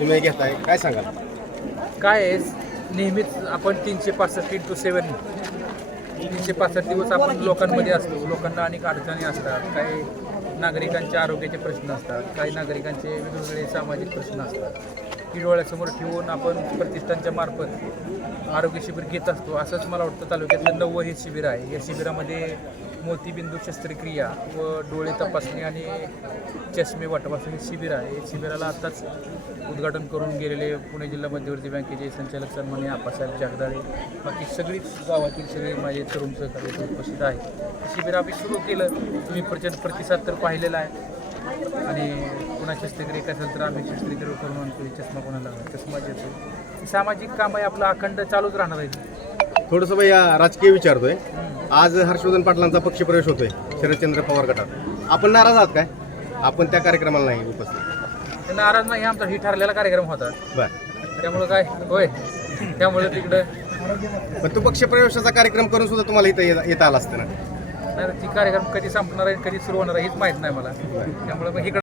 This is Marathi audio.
तुम्ही घेताय? काय सांगाल? काय आहे? नेहमीच आपण तीनशे पासष्ट इंटू सेवन तीनशे पासष्ट दिवस आपण लोकांमध्ये असतो. लोकांना अनेक अडचणी असतात. काही नागरिकांच्या आरोग्याचे प्रश्न असतात. काही नागरिकांचे वेगवेगळे सामाजिक प्रश्न असतात. ही डोळ्यासमोर ठेवून आपण प्रतिष्ठानच्या मार्फत आरोग्य शिबिर घेत असतो असंच मला वाटतं तालुक्यातलं नववं हे शिबिर आहे. या शिबिरामध्ये मोतीबिंदू शस्त्रक्रिया व डोळे तपासणी आणि चष्मे वाटपासून हे शिबिर आहे. या शिबिराला आत्ताच उद्घाटन करून गेलेले पुणे जिल्हा मध्यवर्ती बँकेचे संचालक सन्मान्य आप्पासाहेब जागदाळे बाकी सगळीच गावातील सगळे माझे तरुण सहकारी उपस्थित आहेत. शिबिर आम्ही सुरू केलं. तुम्ही प्रचंड प्रतिसाद तर पाहिलेला आहे. आणि पुन्हा शस्त्रक्रिया असेल तर आम्ही शस्त्रक्रिया करून आणतो. चष्मा कोणाला चष्मा देतो. सामाजिक काम आहे आपलं अखंड चालूच राहणार आहे. थोडंसं भैया राजकीय विचारतोय. आज हर्षवर्धन पाटलांचा पक्षप्रवेश होतोय शरदचंद्र पवार गटात. आपण नाराज आहात काय? आपण त्या कार्यक्रमाला नाही उपस्थित. नाराज नाही आमचा ही ठरलेला कार्यक्रम होता. बर. त्यामुळं काय? होय. त्यामुळे तिकडं. पण तो पक्षप्रवेशाचा कार्यक्रम करून सुद्धा तुम्हाला इथं येता आला असतं ना? नाही ती कार्यक्रम कधी संपणार आहे कधी सुरू होणार आहे हेच माहीत नाही मला. त्यामुळे मग इकडं